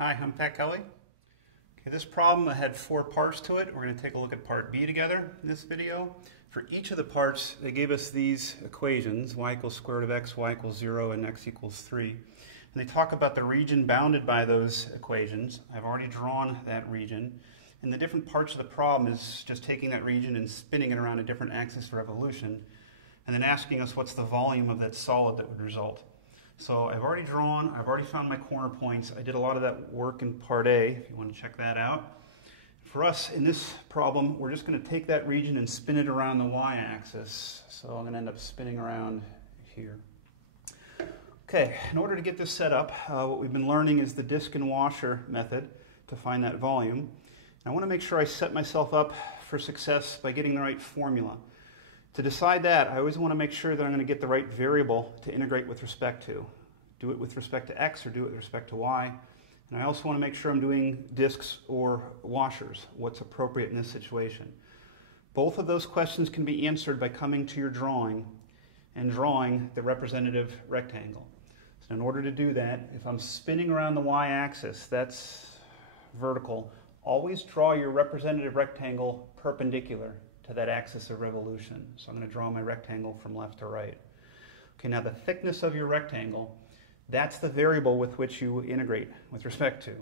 Hi, I'm Pat Kelly. Okay, this problem had 4 parts to it. We're going to take a look at part B together in this video. For each of the parts, they gave us these equations, y equals square root of x, y equals 0, and x equals 3. And they talk about the region bounded by those equations. I've already drawn that region. And the different parts of the problem is just taking that region and spinning it around a different axis of revolution, and then asking us what's the volume of that solid that would result. So I've already drawn, I've already found my corner points. I did a lot of that work in part A, if you want to check that out. For us, in this problem, we're just going to take that region and spin it around the y-axis. So I'm going to end up spinning around here. Okay, in order to get this set up, what we've been learning is the disc and washer method to find that volume. And I want to make sure I set myself up for success by getting the right formula. To decide that, I always want to make sure that I'm going to get the right variable to integrate with respect to. Do it with respect to x or do it with respect to y. And I also want to make sure I'm doing discs or washers, what's appropriate in this situation. Both of those questions can be answered by coming to your drawing and drawing the representative rectangle. So in order to do that, if I'm spinning around the y-axis, that's vertical, always draw your representative rectangle perpendicular to that axis of revolution. So I'm going to draw my rectangle from left to right. Okay, now the thickness of your rectangle, that's the variable with which you integrate with respect to.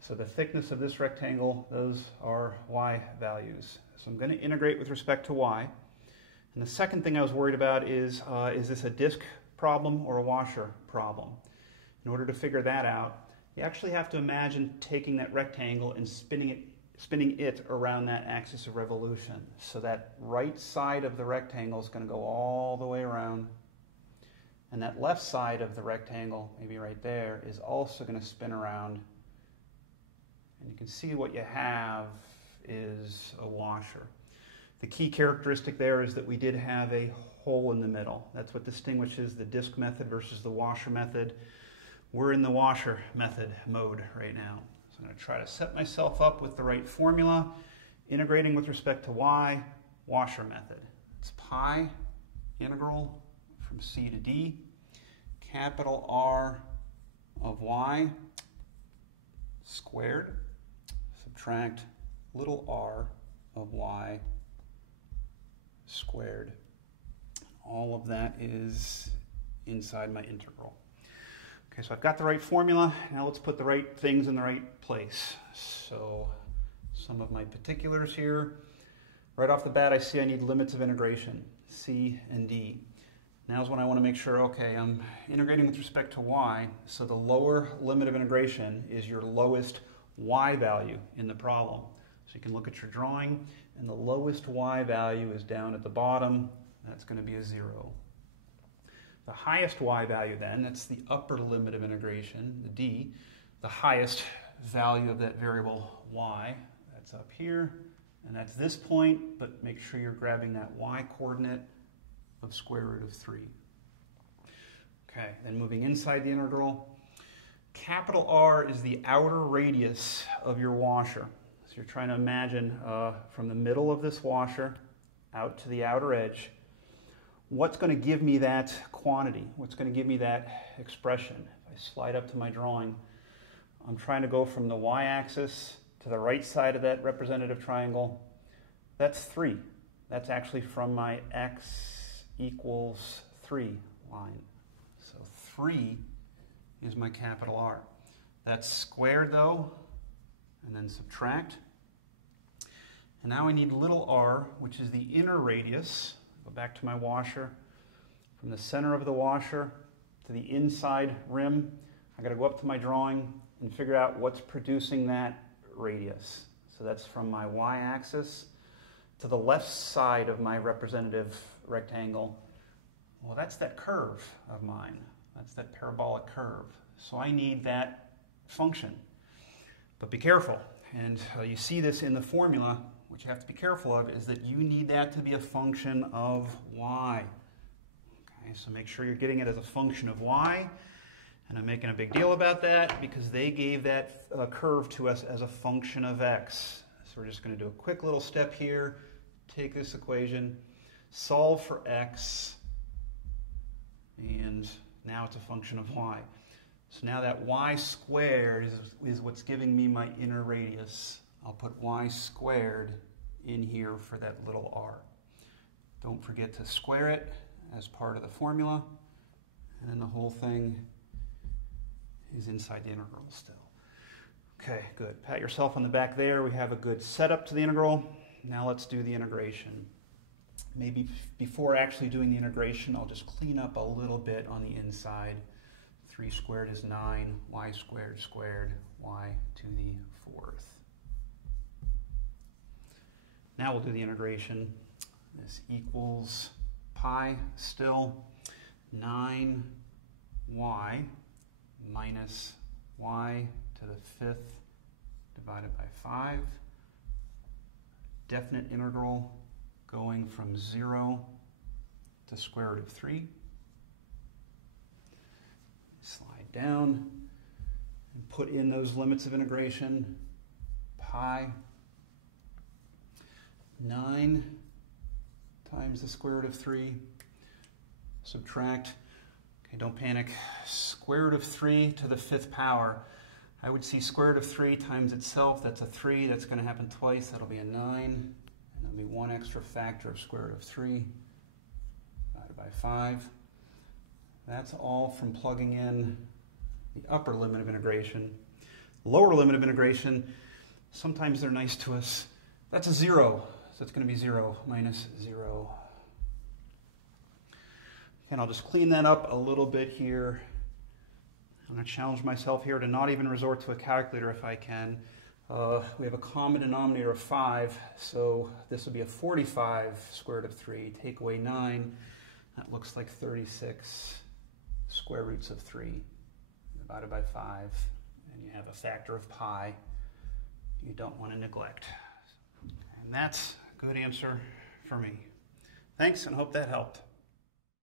So the thickness of this rectangle, those are y values. So I'm going to integrate with respect to y. And the second thing I was worried about is this a disc problem or a washer problem? In order to figure that out, you actually have to imagine taking that rectangle and spinning it around that axis of revolution. So that right side of the rectangle is going to go all the way around. And that left side of the rectangle, maybe right there, is also going to spin around. And you can see what you have is a washer. The key characteristic there is that we did have a hole in the middle. That's what distinguishes the disc method versus the washer method. We're in the washer method mode right now. So I'm going to try to set myself up with the right formula, integrating with respect to y, washer method. It's pi integral from c to d, capital R of y squared, subtract little r of y squared. All of that is inside my integral. Okay, so I've got the right formula. Now let's put the right things in the right place. So some of my particulars here. Right off the bat, I see I need limits of integration, c and d. Now's when I want to make sure, okay, I'm integrating with respect to y, so the lower limit of integration is your lowest y value in the problem. So you can look at your drawing, and the lowest y value is down at the bottom. That's going to be a 0. The highest y value then, that's the upper limit of integration, the d, the highest value of that variable y, that's up here, and that's this point, but make sure you're grabbing that y coordinate of square root of 3. Okay, then moving inside the integral, capital R is the outer radius of your washer. So you're trying to imagine from the middle of this washer out to the outer edge, what's going to give me that quantity? What's going to give me that expression? If I slide up to my drawing, I'm trying to go from the y-axis to the right side of that representative triangle. That's 3. That's actually from my x equals 3 line. So 3 is my capital R. That's squared though, and then subtract. And now I need little r, which is the inner radius. Go back to my washer. From the center of the washer to the inside rim, I've got to go up to my drawing and figure out what's producing that radius. So that's from my y-axis to the left side of my representative rectangle. Well, that's that curve of mine. That's that parabolic curve. So I need that function. But be careful. And you see this in the formula. What you have to be careful of is that you need that to be a function of y. Okay, so make sure you're getting it as a function of y. And I'm making a big deal about that because they gave that curve to us as a function of x. So we're just going to do a quick little step here. Take this equation, solve for x, and now it's a function of y. So now that y squared is what's giving me my inner radius. I'll put y squared in here for that little r. Don't forget to square it as part of the formula, and then the whole thing is inside the integral still. Okay, good. Pat yourself on the back there. We have a good setup to the integral. Now let's do the integration. Maybe before actually doing the integration, I'll just clean up a little bit on the inside. 3 squared is 9, y squared squared, y to the 4th. Now we'll do the integration. This equals pi still 9y minus y to the 5th divided by 5. Definite integral going from 0 to square root of 3. Slide down and put in those limits of integration. Pi 9 times the square root of 3. Subtract, okay, don't panic, square root of 3 to the 5th power. I would see square root of 3 times itself. That's a 3. That's going to happen twice. That'll be a 9. And that'll be one extra factor of square root of 3 divided by 5. That's all from plugging in the upper limit of integration. Lower limit of integration, sometimes they're nice to us. That's a 0. So it's going to be 0 minus 0. And I'll just clean that up a little bit here. I'm going to challenge myself here to not even resort to a calculator if I can. We have a common denominator of 5, so this would be a 45 square root of 3. Take away 9, that looks like 36 square roots of 3 divided by 5. And you have a factor of pi you don't want to neglect. And that's a good answer for me. Thanks, and hope that helped.